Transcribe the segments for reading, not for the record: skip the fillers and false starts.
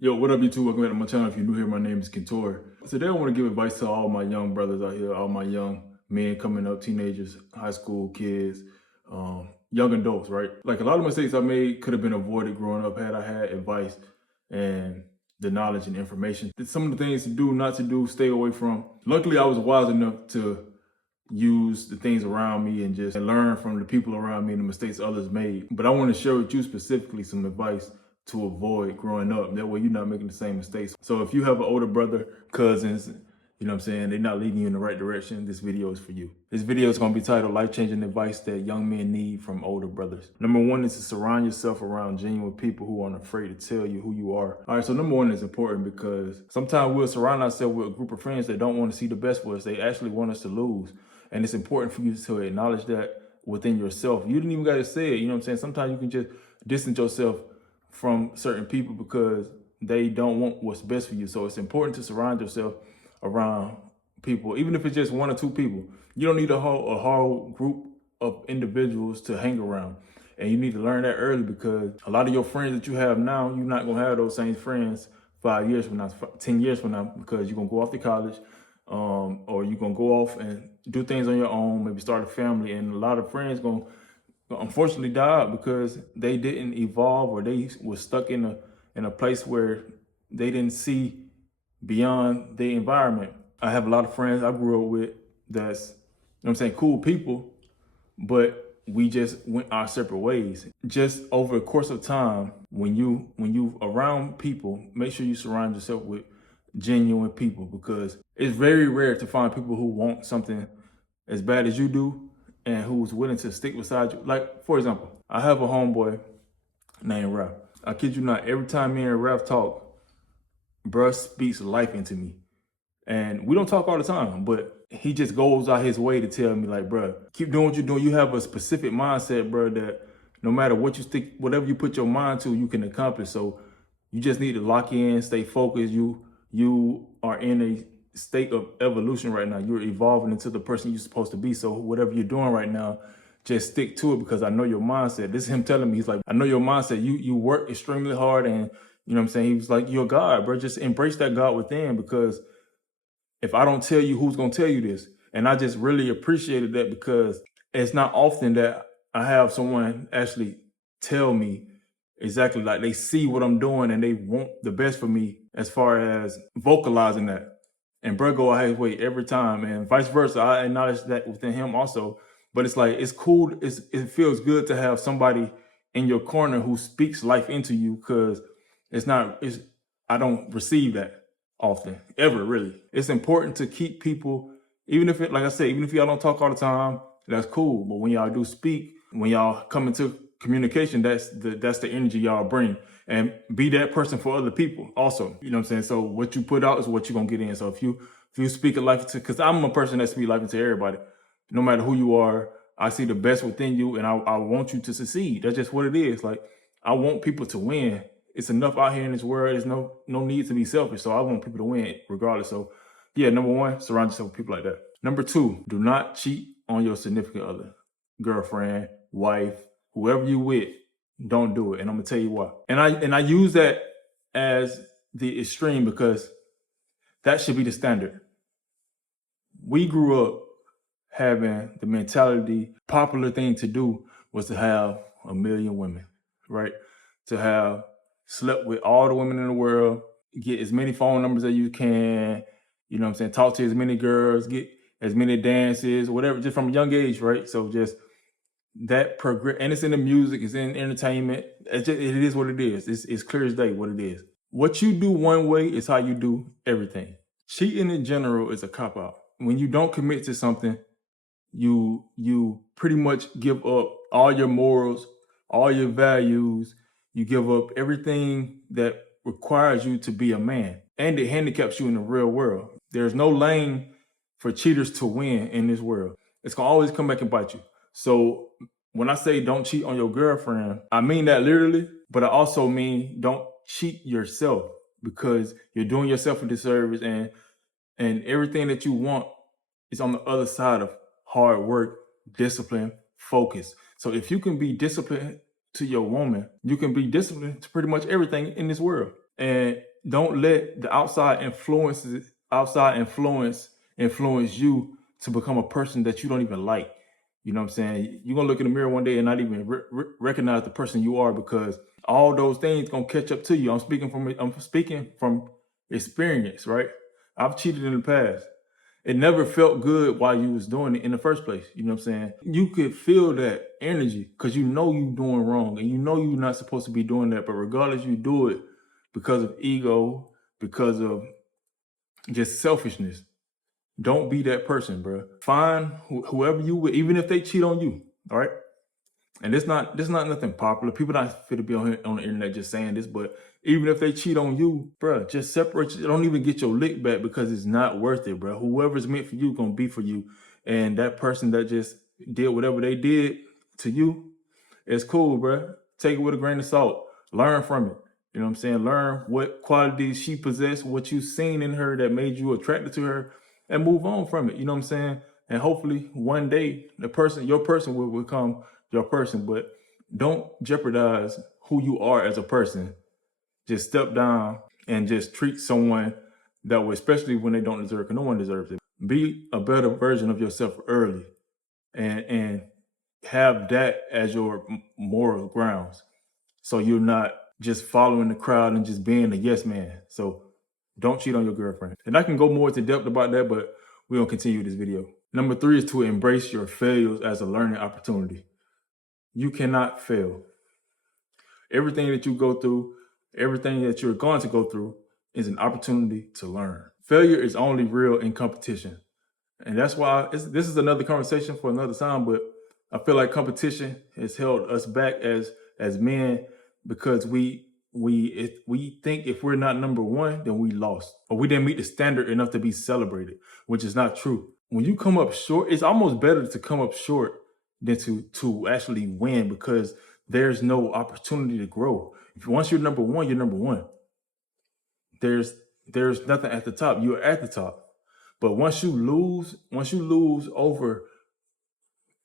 Yo, what up, YouTube? Welcome back to my channel. If you're new here, my name is Kentor. Today, I want to give advice to all my young brothers out here, all my young men coming up, teenagers, high school kids, young adults, right? Like a lot of mistakes I made could have been avoided growing up had I had advice and the knowledge and information. Some of the things to do, not to do, stay away from. Luckily, I was wise enough to use the things around me and just learn from the people around me and the mistakes others made. But I want to share with you specifically some advice to avoid growing up. That way you're not making the same mistakes. So if you have an older brother, cousins, you know what I'm saying, they're not leading you in the right direction, this video is for you. This video is going to be titled Life-Changing Advice That Young Men Need from Older Brothers. Number one is to surround yourself around genuine people who aren't afraid to tell you who you are. All right, so number one is important because sometimes we'll surround ourselves with a group of friends that don't want to see the best for us. They actually want us to lose. And it's important for you to acknowledge that within yourself. You didn't even got to say it, you know what I'm saying? Sometimes you can just distance yourself from certain people because they don't want what's best for you. So it's important to surround yourself around people, even if it's just one or two people. You don't need a whole group of individuals to hang around. And you need to learn that early because a lot of your friends that you have now, you're not gonna have those same friends 5 years from now, 10 years from now, because you're gonna go off to college, or you're gonna go off and do things on your own, maybe start a family, and a lot of friends gonna unfortunately died because they didn't evolve or they were stuck in a place where they didn't see beyond the environment. I have a lot of friends I grew up with that's, you know what I'm saying, cool people, but we just went our separate ways. Just over the course of time, when you around people, make sure you surround yourself with genuine people because it's very rare to find people who want something as bad as you do and who's willing to stick beside you. Like, for example, I have a homeboy named Ralph. I kid you not, every time me and Ralph talk, bruh speaks life into me. And we don't talk all the time, but he just goes out his way to tell me, like, bruh, keep doing what you're doing. You have a specific mindset, bruh, that no matter what you stick, whatever you put your mind to, you can accomplish. So you just need to lock in, stay focused. You are in a state of evolution right now. You're evolving into the person you're supposed to be. So whatever you're doing right now, just stick to it because I know your mindset. This is him telling me, he's like, I know your mindset. You work extremely hard and you know what I'm saying? He was like, you're God, bro. Just embrace that God within because if I don't tell you, who's going to tell you this? And I just really appreciated that because it's not often that I have someone actually tell me exactly, like they see what I'm doing and they want the best for me as far as vocalizing that. And bro go out his way every time, and vice versa. I acknowledge that within him also. But it's like, it's cool. It feels good to have somebody in your corner who speaks life into you because I don't receive that often, ever really. It's important to keep people, even if like I said, even if y'all don't talk all the time, that's cool. But when y'all do speak, when y'all come into communication, that's the energy y'all bring. And be that person for other people also, you know what I'm saying? So what you put out is what you're gonna get in. So if you speak a life to, because I'm a person that speaks life into everybody, no matter who you are, I see the best within you and I want you to succeed. That's just what it is. Like, I want people to win. It's enough out here in this world. There's no need to be selfish. So I want people to win regardless. So yeah, number one, surround yourself with people like that. Number two, do not cheat on your significant other, girlfriend, wife, whoever you with. Don't do it. And I'm gonna tell you why. And I use that as the extreme because that should be the standard. We grew up having the mentality, popular thing to do was to have a million women, right? To have slept with all the women in the world, get as many phone numbers as you can, you know what I'm saying? Talk to as many girls, get as many dances, whatever, just from a young age, right? So just that progress, and it's in the music, it's in entertainment. It is what it is. It's clear as day what it is. What you do one way is how you do everything. Cheating in general is a cop-out. When you don't commit to something, you pretty much give up all your morals, all your values. You give up everything that requires you to be a man, and it handicaps you in the real world. There's no lane for cheaters to win in this world. It's gonna always come back and bite you. So when I say don't cheat on your girlfriend, I mean that literally, but I also mean don't cheat yourself because you're doing yourself a disservice and everything that you want is on the other side of hard work, discipline, focus. So if you can be disciplined to your woman, you can be disciplined to pretty much everything in this world. And Don't let the outside influence you to become a person that you don't even like. You know what I'm saying? You're gonna look in the mirror one day and not even recognize the person you are, because all those things gonna catch up to you. I'm speaking from experience, right? I've cheated in the past. It never felt good while you was doing it in the first place. You know what I'm saying? You could feel that energy because you know you're doing wrong and you know you're not supposed to be doing that. But regardless, you do it because of ego, because of just selfishness. Don't be that person, bro. Find whoever you with, even if they cheat on you. All right. And this not nothing popular. People not fit to be on here on the internet just saying this, but even if they cheat on you, bro, just separate. Don't even get your lick back because it's not worth it, bro. Whoever's meant for you gonna be for you, and that person that just did whatever they did to you, it's cool, bro. Take it with a grain of salt. Learn from it. You know what I'm saying? Learn what qualities she possessed, what you seen in her that made you attracted to her, and move on from it. You know what I'm saying? And hopefully one day your person will become your person, but don't jeopardize who you are as a person. Just step down and just treat someone that way, especially when they don't deserve it. No one deserves it. Be a better version of yourself early and have that as your moral grounds. So you're not just following the crowd and just being a yes man. So don't cheat on your girlfriend. And I can go more into depth about that, but we're gonna continue this video. Number 3 is to embrace your failures as a learning opportunity. You cannot fail. Everything that you go through, everything that you're going to go through is an opportunity to learn. Failure is only real in competition. And that's why this is another conversation for another time, but I feel like competition has held us back as men because we think if we're not number one, then we lost, or we didn't meet the standard enough to be celebrated, which is not true. When you come up short, it's almost better to come up short than to actually win, because there's no opportunity to grow. Once you're number one, you're number one. There's nothing at the top. You're at the top. But once you lose over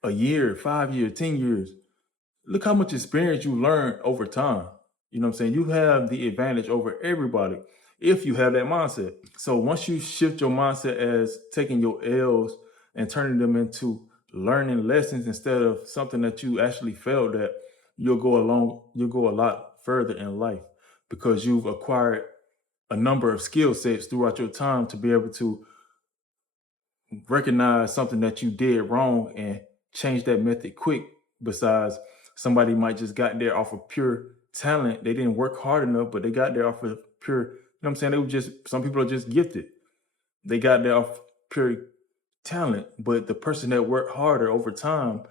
a year, 5 years, 10 years, look how much experience you learn over time. You know what I'm saying? You have the advantage over everybody if you have that mindset. So once you shift your mindset as taking your L's and turning them into learning lessons instead of something that you actually failed at, you'll go a lot further in life, because you've acquired a number of skill sets throughout your time to be able to recognize something that you did wrong and change that method quick. Besides, somebody might just got there off of pure talent. They didn't work hard enough, but they got there off of pure, you know what I'm saying? Some people are just gifted. They got there off pure talent, but the person that worked harder over time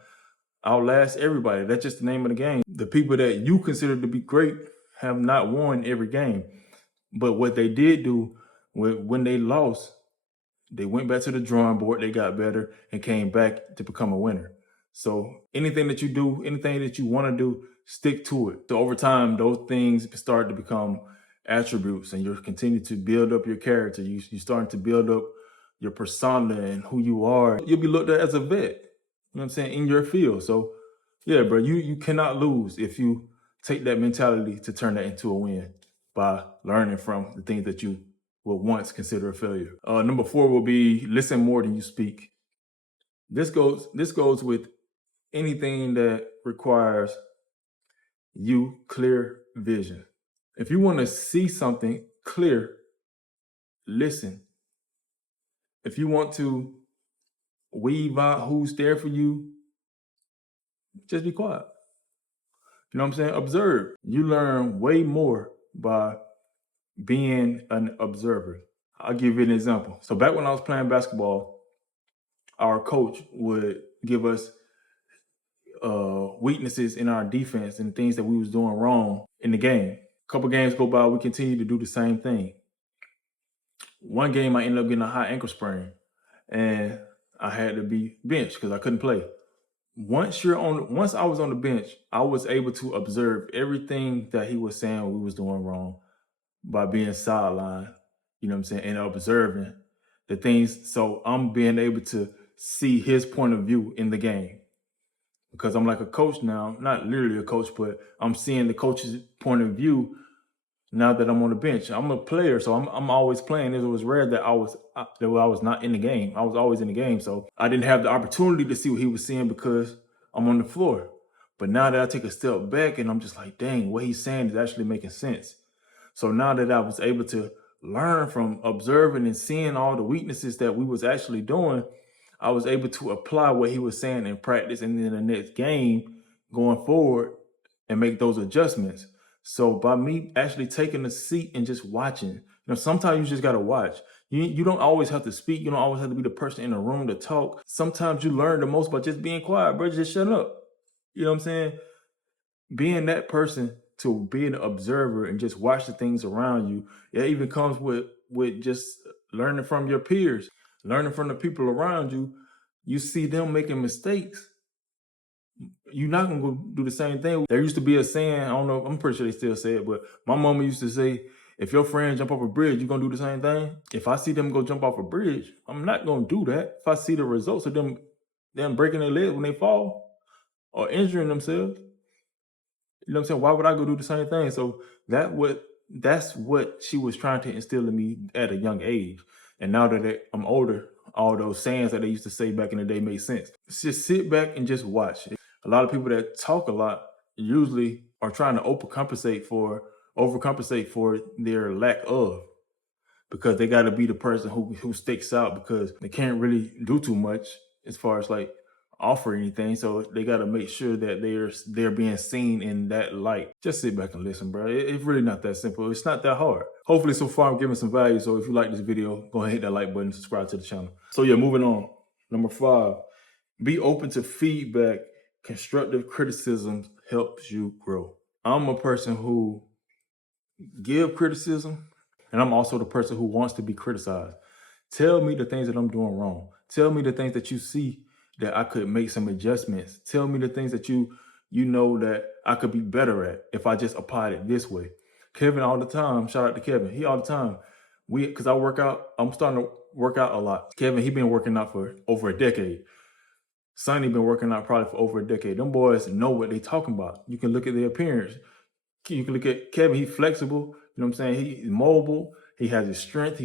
outlast everybody. That's just the name of the game. The people that you consider to be great have not won every game. But what they did do when they lost, they went back to the drawing board, they got better, and came back to become a winner. So anything that you do, anything that you want to do, stick to it. So over time, those things start to become attributes, and you're continuing to build up your character. You're starting to build up your persona and who you are. You'll be looked at as a vet, you know what I'm saying, in your field. So yeah, bro, you cannot lose if you take that mentality to turn that into a win by learning from the things that you will once consider a failure. Number 4 will be listen more than you speak. This goes with anything that requires you clear vision. If you want to see something clear, listen. If you want to weave out who's there for you, just be quiet. You know what I'm saying? Observe. You learn way more by being an observer. I'll give you an example. So back when I was playing basketball, our coach would give us weaknesses in our defense and things that we was doing wrong in the game. A couple games go by, we continue to do the same thing. One game I ended up getting a high ankle sprain, and I had to be benched because I couldn't play. Once I was on the bench, I was able to observe everything that he was saying we was doing wrong by being sidelined, you know what I'm saying, and observing the things. So I'm being able to see his point of view in the game, because I'm like a coach now, not literally a coach, but I'm seeing the coach's point of view now that I'm on the bench. I'm a player, so I'm always playing. It was rare that I was not in the game. I was always in the game, so I didn't have the opportunity to see what he was seeing because I'm on the floor. But now that I take a step back and I'm just like, dang, what he's saying is actually making sense. So now that I was able to learn from observing and seeing all the weaknesses that we was actually doing, I was able to apply what he was saying in practice and then the next game going forward and make those adjustments. So by me actually taking a seat and just watching, sometimes you just gotta watch. You don't always have to speak. You don't always have to be the person in the room to talk. Sometimes you learn the most by just being quiet, bro. Just shut up. You know what I'm saying? Being that person to be an observer and just watch the things around you, it even comes with just learning from your peers, learning from the people around you. You see them making mistakes, you're not gonna go do the same thing. There used to be a saying, I don't know, I'm pretty sure they still say it, but my mama used to say, if your friend jump off a bridge, you gonna do the same thing? If I see them go jump off a bridge, I'm not gonna do that. If I see the results of them breaking their legs when they fall or injuring themselves, you know what I'm saying? Why would I go do the same thing? So that's what she was trying to instill in me at a young age. And now that I'm older, all those sayings that they used to say back in the day make sense. Just sit back and just watch. A lot of people that talk a lot usually are trying to overcompensate for their lack of, because they got to be the person who sticks out because they can't really do too much as far as like offer anything. So they got to make sure that they're being seen in that light. Just sit back and listen, bro. It's really not that simple. It's not that hard. Hopefully so far I'm giving some value. So if you like this video, go ahead and hit that like button, subscribe to the channel. So yeah, moving on. Number 5, be open to feedback. Constructive criticism helps you grow. I'm a person who give criticism, and I'm also the person who wants to be criticized. Tell me the things that I'm doing wrong. Tell me the things that you see that I could make some adjustments. Tell me the things that you know that I could be better at if I just applied it this way. Kevin all the time, shout out to Kevin. He all the time. Because I work out, I'm starting to work out a lot. Kevin, he been working out for over a decade. Sonny been working out probably for over a decade. Them boys know what they talking about. You can look at their appearance. You can look at Kevin, he's flexible. You know what I'm saying? He's mobile. He has his strength. He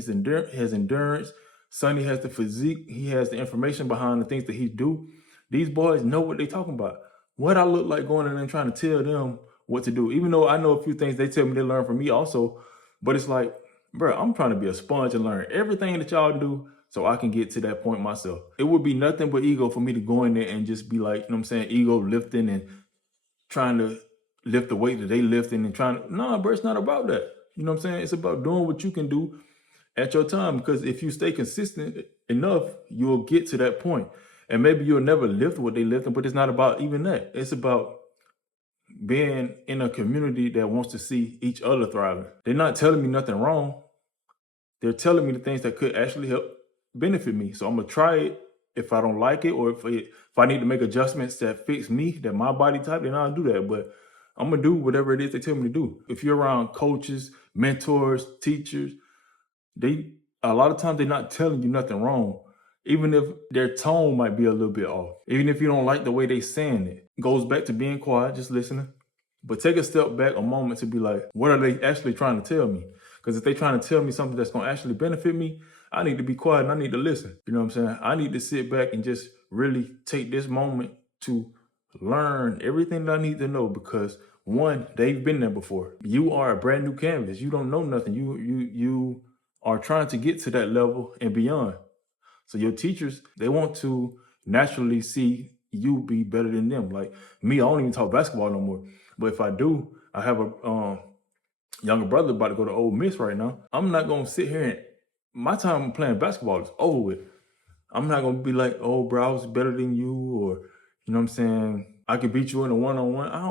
has endurance. Sonny has the physique. He has the information behind the things that he do. These boys know what they talking about. What I look like going in and trying to tell them what to do. Even though I know a few things they tell me they learn from me also. But it's like, bro, I'm trying to be a sponge and learn everything that y'all do so I can get to that point myself. It would be nothing but ego for me to go in there and just be like, you know what I'm saying, ego lifting and trying to lift the weight that they lifting and trying to, no, bro, it's not about that. You know what I'm saying? It's about doing what you can do at your time, because if you stay consistent enough, you'll get to that point. And maybe you'll never lift what they lifting, but it's not about even that. It's about being in a community that wants to see each other thriving. They're not telling me nothing wrong. They're telling me the things that could actually help benefit me. So I'm gonna try it. If I don't like it, or if I need to make adjustments that fits me, that my body type, then I'll do that. But I'm gonna do whatever it is they tell me to do. If you're around coaches, mentors, teachers, a lot of times they're not telling you nothing wrong, even if their tone might be a little bit off. Even if you don't like the way they saying it. Goes back to being quiet, just listening. But take a step back, a moment, to be like, what are they actually trying to tell me? Because if they're trying to tell me something that's gonna actually benefit me, I need to be quiet and I need to listen. You know what I'm saying? I need to sit back and just really take this moment to learn everything that I need to know, because one, they've been there before. You are a brand new canvas. You don't know nothing. You are trying to get to that level and beyond. So your teachers, they want to naturally see you be better than them. Like me, I don't even talk basketball no more. But if I do, I have a younger brother about to go to Ole Miss right now. I'm not gonna sit here and my time playing basketball is over with. I'm not gonna be like, oh, bro, I was better than you, or you know what I'm saying, I could beat you in a one-on-one. I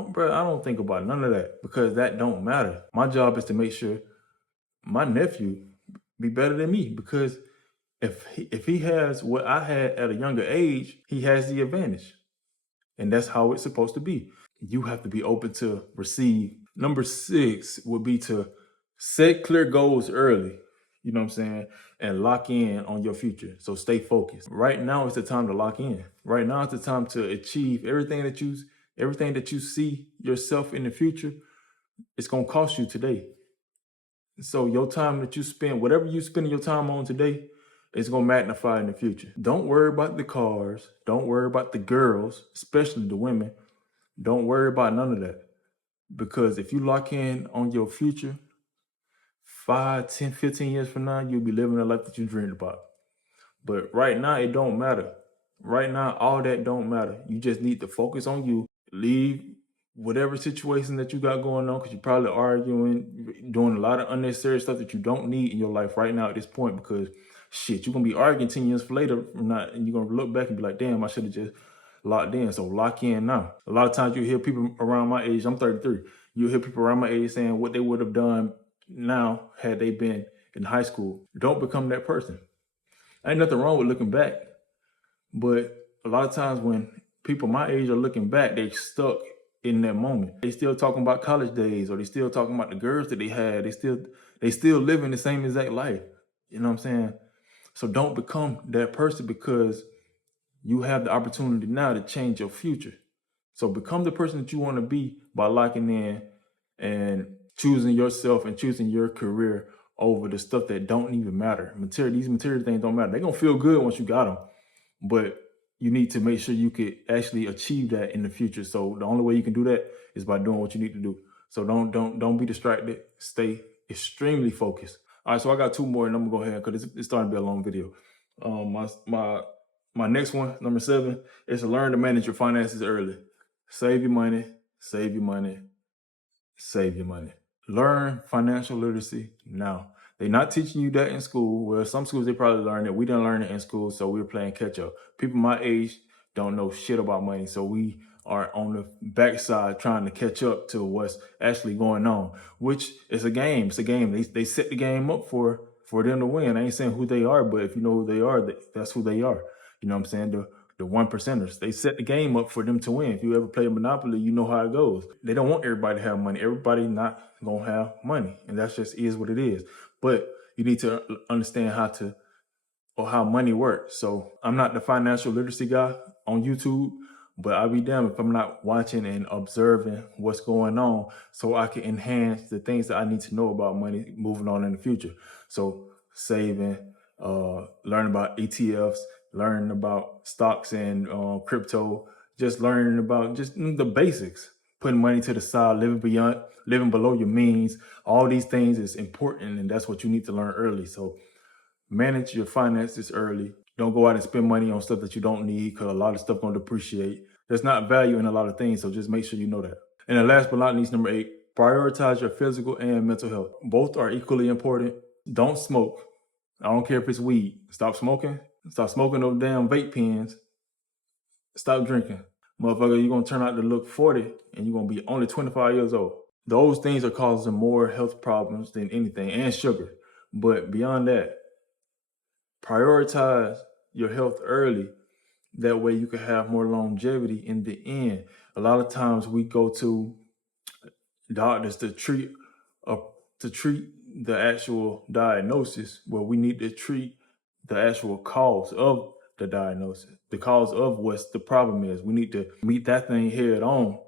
don't think about none of that, because that don't matter. My job is to make sure my nephew be better than me, because if he has what I had at a younger age, he has the advantage. And that's how it's supposed to be. You have to be open to receive. Number 6 would be to set clear goals early, you know what I'm saying, and lock in on your future. So stay focused. Right now is the time to lock in. Right now is the time to achieve everything that you see yourself in the future. It's gonna cost you today. So your time that you spend, whatever you spending your time on today, it's gonna magnify in the future. Don't worry about the cars. Don't worry about the girls, especially the women. Don't worry about none of that. Because if you lock in on your future, 5, 10, 15 years from now, you'll be living the life that you dreamed about. But right now, it don't matter. Right now, all that don't matter. You just need to focus on you. Leave whatever situation that you got going on, because you're probably arguing, doing a lot of unnecessary stuff that you don't need in your life right now at this point. Because shit, you're gonna be arguing 10 years later from now, and you're gonna look back and be like, damn, I should have just locked in. So lock in now. A lot of times you hear people around my age, I'm 33, you hear people around my age saying what they would have done now had they been in high school. Don't become that person. Ain't nothing wrong with looking back, but a lot of times when people my age are looking back, they stuck in that moment. They still talking about college days, or they still talking about the girls that they had. They still living the same exact life. You know what I'm saying? So don't become that person, because you have the opportunity now to change your future. So become the person that you want to be by locking in and choosing yourself and choosing your career over the stuff that don't even matter. These material things don't matter. They're gonna feel good once you got them, but you need to make sure you could actually achieve that in the future. So the only way you can do that is by doing what you need to do. So don't be distracted. Stay extremely focused. All right, so I got two more, and I'm gonna go ahead because it's starting to be a long video. My next one, number 7, is to learn to manage your finances early. Save your money, save your money, save your money. Learn financial literacy now. They're not teaching you that in school. Well, some schools they probably learn it. We didn't learn it in school, so we were playing catch up. People my age don't know shit about money, so we are on the backside trying to catch up to what's actually going on, which is a game. It's a game. They set the game up for them to win. I ain't saying who they are, but if you know who they are, that's who they are. You know what I'm saying? The one percenters. They set the game up for them to win. If you ever play Monopoly, you know how it goes. They don't want everybody to have money. Everybody not gonna have money, and that's just is what it is. But you need to understand how money works. So I'm not the financial literacy guy on YouTube, but I'll be damned if I'm not watching and observing what's going on, so I can enhance the things that I need to know about money moving on in the future. So saving, learning about ETFs, learning about stocks and crypto, just learning about just the basics, putting money to the side, living below your means. All these things is important, and that's what you need to learn early. So manage your finances early. Don't go out and spend money on stuff that you don't need, because a lot of stuff gonna depreciate. There's not value in a lot of things, so just make sure you know that. And then last but not least, number 8, prioritize your physical and mental health. Both are equally important. Don't smoke. I don't care if it's weed. Stop smoking. Stop smoking those damn vape pens. Stop drinking. Motherfucker, you're gonna turn out to look 40 and you're gonna be only 25 years old. Those things are causing more health problems than anything, and sugar. But beyond that, prioritize your health early. That way you can have more longevity in the end. A lot of times we go to doctors to treat the actual diagnosis, where we need to treat the actual cause of the diagnosis, the cause of what's the problem is. We need to meet that thing head on.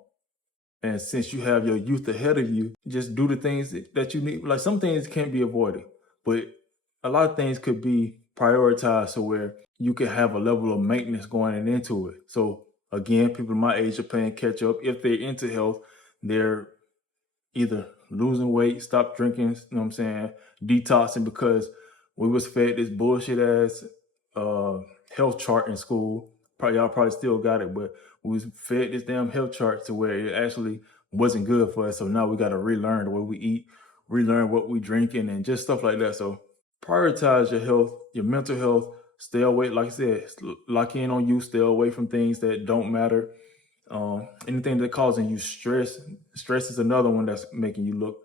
And since you have your youth ahead of you, just do the things that you need. Like, some things can't be avoided, but a lot of things could be prioritized so where you can have a level of maintenance going into it. So again, people my age are playing catch up. If they're into health, they're either losing weight, stop drinking, you know what I'm saying, detoxing, because we was fed this bullshit ass health chart in school. Y'all probably still got it, but we was fed this damn health chart to where it actually wasn't good for us. So now we got to relearn the way we eat, relearn what we drinking, and just stuff like that. So prioritize your health, your mental health. Stay away, like I said, lock in on you. Stay away from things that don't matter. Anything that causing you stress. Stress is another one that's making you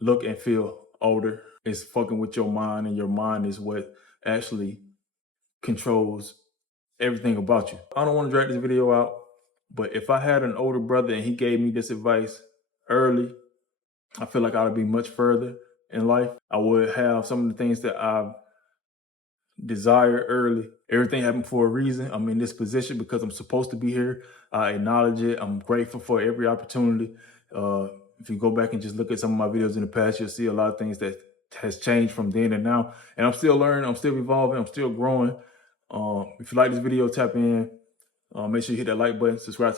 look and feel older. It's fucking with your mind, and your mind is what actually controls everything about you. I don't want to drag this video out, but if I had an older brother and he gave me this advice early, I feel like I'd be much further in life. I would have some of the things that I've desired early. Everything happened for a reason. I'm in this position because I'm supposed to be here. I acknowledge it. I'm grateful for every opportunity. If you go back and just look at some of my videos in the past, you'll see a lot of things that has changed from then and now. And I'm still learning, I'm still evolving, I'm still growing. If you like this video, tap in. Make sure you hit that like button, subscribe to